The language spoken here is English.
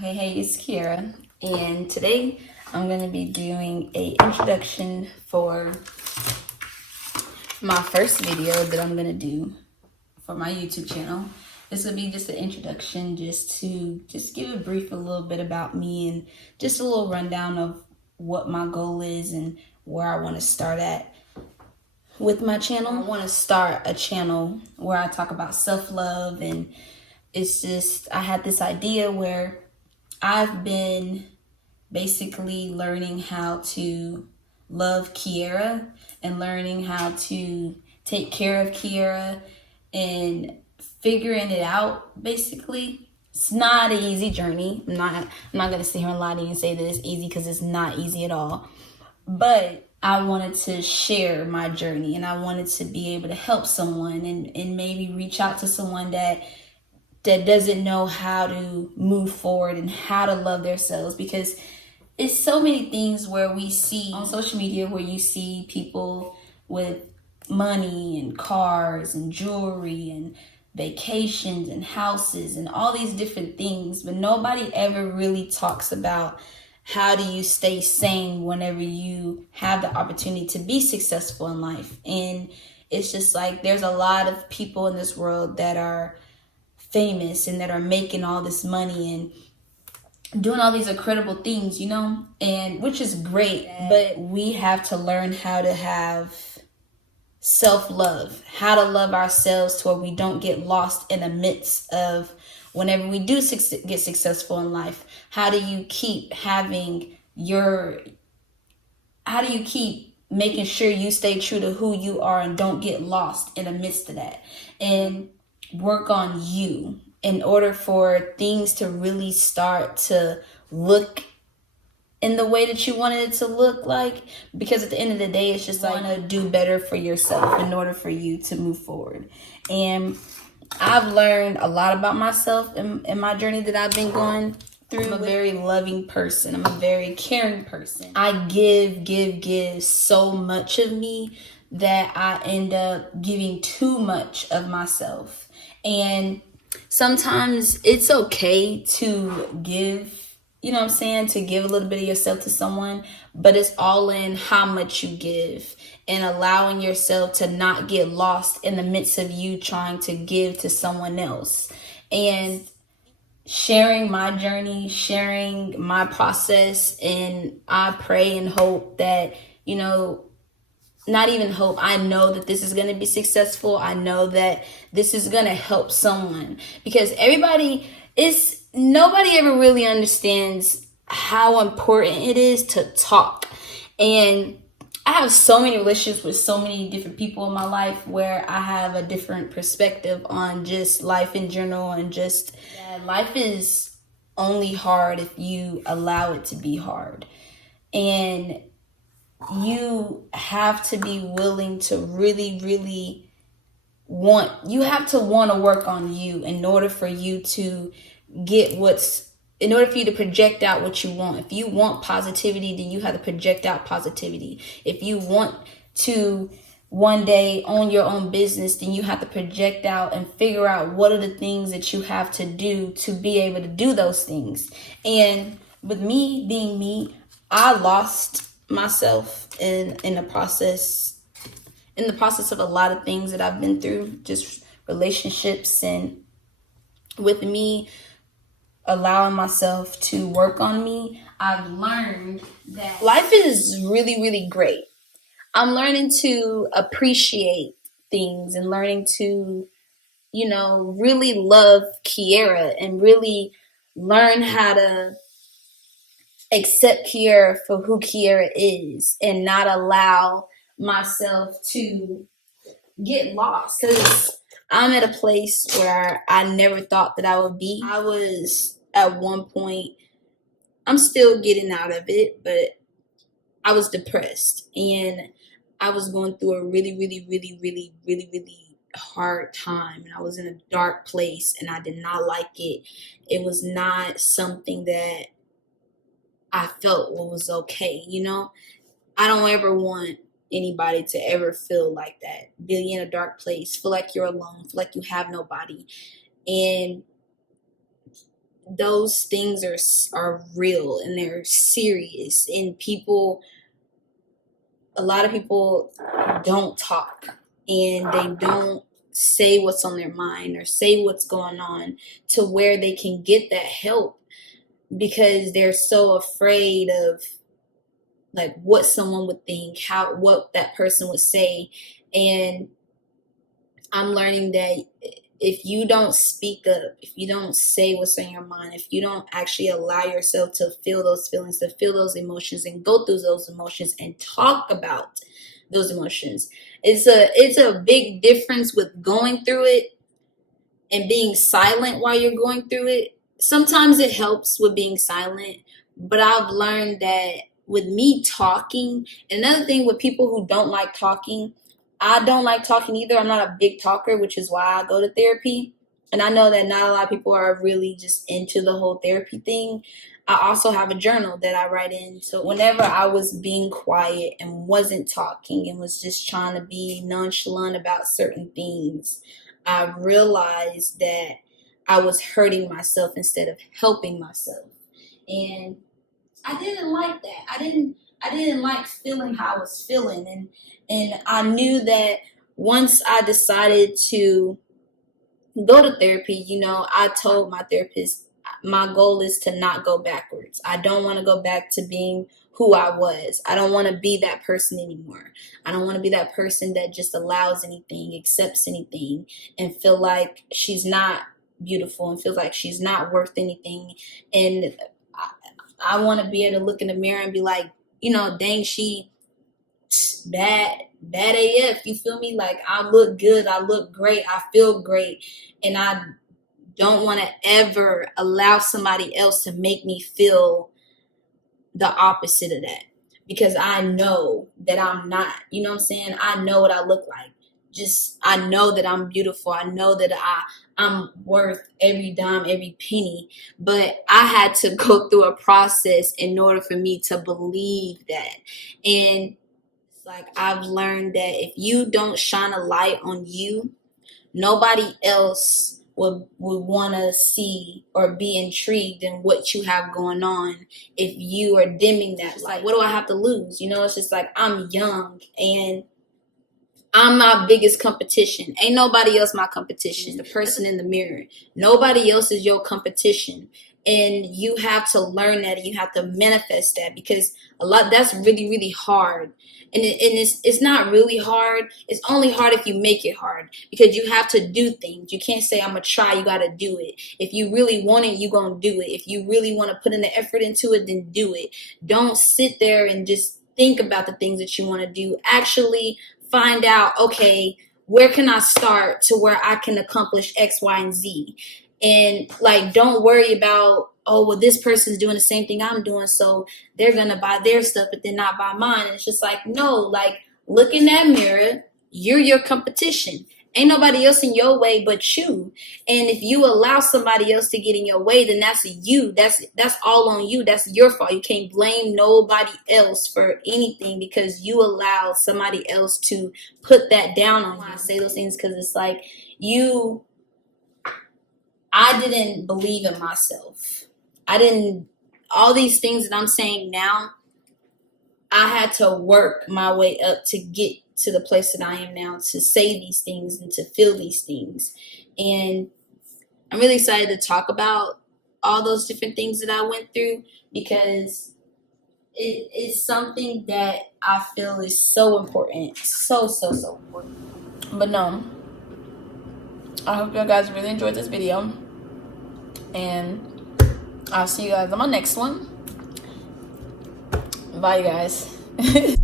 Hey, it's Kiera, and today I'm going to be doing a introduction for my first video that I'm going to do for my YouTube channel. This will be just an introduction just to give a little bit about me and just a little rundown of what my goal is and where I want to start at with my channel. I want to start a channel where I talk about self-love, and it's just I had this idea where I've been basically learning how to love Kiera and learning how to take care of Kiera and figuring it out. Basically, it's not an easy journey. I'm not gonna sit here and lie to you and say that it's easy, because it's not easy at all. But I wanted to share my journey, and I wanted to be able to help someone and maybe reach out to someone that doesn't know how to move forward and how to love themselves, because it's so many things where we see on social media where you see people with money and cars and jewelry and vacations and houses and all these different things, but nobody ever really talks about how do you stay sane whenever you have the opportunity to be successful in life. And it's just like there's a lot of people in this world that are famous and that are making all this money and doing all these incredible things, and which is great, but we have to learn how to have self-love, how to love ourselves to where we don't get lost in the midst of whenever we do get successful in life. How do you keep making sure you stay true to who you are and don't get lost in the midst of that, and work on you in order for things to really start to look in the way that you wanted it to look like. Because at the end of the day, it's just like to do better for yourself in order for you to move forward. And I've learned a lot about myself in my journey that I've been going through. I'm a very loving person. I'm a very caring person. I give so much of me that I end up giving too much of myself. And sometimes it's okay to give, to give a little bit of yourself to someone, but it's all in how much you give and allowing yourself to not get lost in the midst of you trying to give to someone else. And sharing my journey, sharing my process, and I pray and hope that, not even hope, I know that this is going to be successful. I know that this is going to help someone, because nobody ever really understands how important it is to talk. And I have so many relationships with so many different people in my life where I have a different perspective on just life in general, and just that life is only hard if you allow it to be hard. And you have to be willing to really want to work on you in order for you to in order for you to project out what you want. If you want positivity, then you have to project out positivity. If you want to one day own your own business, then you have to project out and figure out what are the things that you have to do to be able to do those things. And with me being me, I lost myself in the process of a lot of things that I've been through, just relationships, and with me allowing myself to work on me, I've learned that life is really great. I'm learning to appreciate things and learning to, really love Kiera and really learn how to accept Kiera for who Kiera is and not allow myself to get lost, because I'm at a place where I never thought that I would be. I was at one point, I'm still getting out of it, but I was depressed and I was going through a really hard time, and I was in a dark place and I did not like it. It was not something that I felt was okay, I don't ever want anybody to ever feel like that. Be in a dark place, feel like you're alone, feel like you have nobody. And those things are real and they're serious, and a lot of people don't talk, and they don't say what's on their mind or say what's going on to where they can get that help, because they're so afraid of like what someone would think, what that person would say. And I'm learning that if you don't speak up, if you don't say what's on your mind, if you don't actually allow yourself to feel those feelings, to feel those emotions and go through those emotions and talk about those emotions, it's a big difference with going through it and being silent while you're going through it. Sometimes it helps with being silent, but I've learned that with me talking, and another thing with people who don't like talking, I don't like talking either. I'm not a big talker, which is why I go to therapy. And I know that not a lot of people are really just into the whole therapy thing. I also have a journal that I write in. So whenever I was being quiet and wasn't talking and was just trying to be nonchalant about certain things, I realized that I was hurting myself instead of helping myself. And I didn't like that. I didn't like feeling how I was feeling, and I knew that once I decided to go to therapy, I told my therapist my goal is to not go backwards. I don't want to go back to being who I was. I don't want to be that person anymore. I don't want to be that person that just allows anything, accepts anything, and feel like she's not beautiful and feels like she's not worth anything. And I want to be able to look in the mirror and be like, dang, she bad AF. You feel me? Like, I look good. I look great. I feel great. And I don't want to ever allow somebody else to make me feel the opposite of that, because I know that I'm not. You know what I'm saying? I know what I look like. I know that I'm beautiful. I know that I'm worth every dime, every penny. But I had to go through a process in order for me to believe that. And it's like, I've learned that if you don't shine a light on you, nobody else would want to see or be intrigued in what you have going on if you are dimming that light. What do I have to lose? It's just like, I'm young and I'm my biggest competition. Ain't nobody else my competition. The person in the mirror. Nobody else is your competition. And you have to learn that, and you have to manifest that, because that's really, really hard. And it's not really hard. It's only hard if you make it hard, because you have to do things. You can't say, I'm going to try. You got to do it. If you really want it, you're going to do it. If you really want to put in the effort into it, then do it. Don't sit there and just think about the things that you want to do. Actually find out, okay, where can I start to where I can accomplish X, Y, and Z? And like, don't worry about, oh, well, this person's doing the same thing I'm doing, so they're going to buy their stuff, but then not buy mine. And it's just like, no, like, look in that mirror. You're your competition. Ain't nobody else in your way but you. And if you allow somebody else to get in your way, then that's you. That's all on you. That's your fault. You can't blame nobody else for anything, because you allowed somebody else to put that down on you. I say those things because it's like, I didn't believe in myself. All these things that I'm saying now, I had to work my way up to get to the place that I am now, to say these things and to feel these things. And I'm really excited to talk about all those different things that I went through, because it is something that I feel is so important. So important. But no, I hope you guys really enjoyed this video. And I'll see you guys on my next one. Bye, you guys.